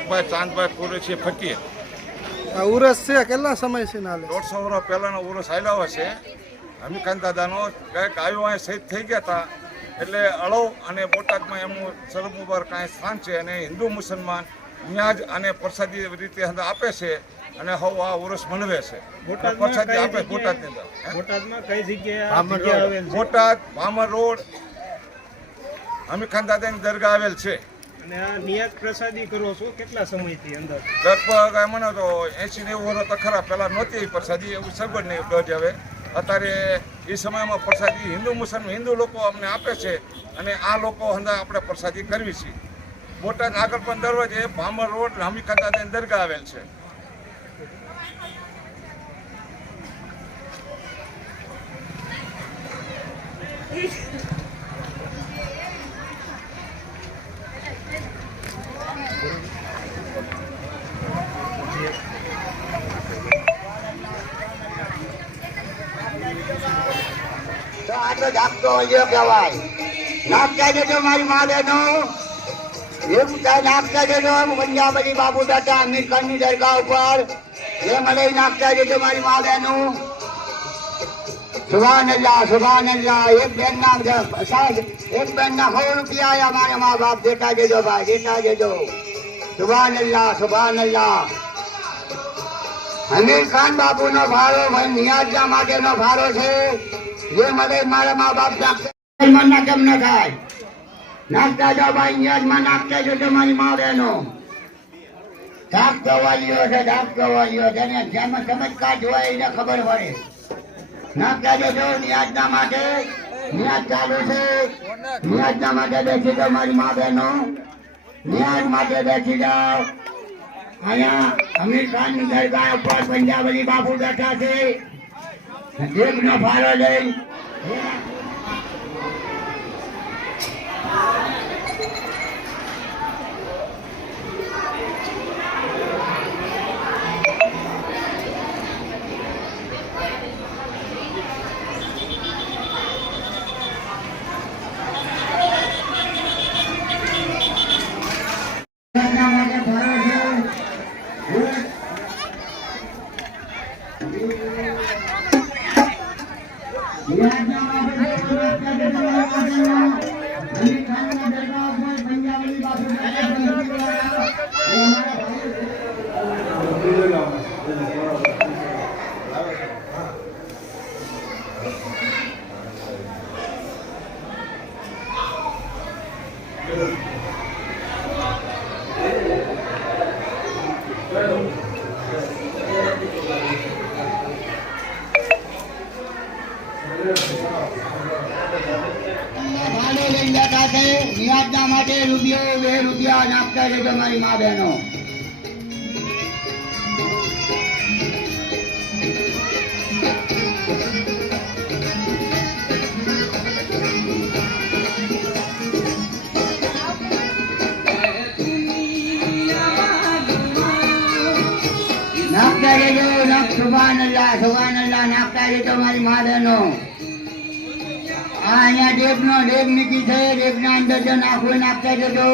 ચાંદભાઈ કુરેશી ફકીર આ ઉરસ છે કેટલા સમય છે નાલે દોઢસો વર્ષ પહેલાનો ઉરસ આવ્યો છે હમીકાંત દાદાનો કંઈક આવ્યો અહીં શહીદ થઈ ગયા હતા. એટલે અળવ અને બોટાદમાં એમનું સરબ મુબારક અહીં સ્થાન છે અને હિન્દુ મુસલમાન ન્યાજ અને પ્રસાદી રીતે આપે છે અને હવે આ ઉરસ મનવે છે. પ્રસાદી આપે બોટાદની અંદર. બોટાદમાં કઈ જગ્યાએ બોટાદ ભામર રોડ હમીખાન દાદાની દરગાહ આવેલ છે. અને આ નિયત પ્રસાદી કરો છો, કેટલા સમયથી અંદર? લગભગ મને તો એસી નેવું તો ખરા, પહેલાં નહોતી પ્રસાદી, એવું સગવડ નહીં ગજ હવે અત્યારે એ સમયમાં પ્રસાદી હિન્દુ, મુસલમાન, હિન્દુ લોકો અમને આપે છે અને આ લોકો હંદા આપણે પ્રસાદી કરવી છે. બોટાદ આગળ પણ દરવાજે ભામર રોડ રામી ખાતા દરગાહ આવેલ છે. તો દાદા મા બાપ. અમીર ખાન બાપુ નો ભારો ભાઈ નિયાજના માટેનો ભારો છે. જે મને છે ધાક કવાલીઓ છે અને જેમાં ચમત્કાર જોવાય એને ખબર માટે નિયાજ ચાલુ છે નિયાજના માટે બેસી જાઓ મારી મા બહેનો ન્યાજ માટે બેસી જાઓ અહીંયા અમીર ખાનની દરગાહ ઉપર પંજાબી બાપુ બેઠા છે દેવનો ફાળો લઈ पंजाबी માટે રૂપિયો બે રૂપિયા નાખતા છે તમારી મા બહેનો નાખતા રહેજો નાખ અલ્લાહ નાખતા મારી મા આ અહીંયા ડેબ નો ડેબ નીકળી છે ડેબ ના અંદર જો નાખવું નાખતા જજો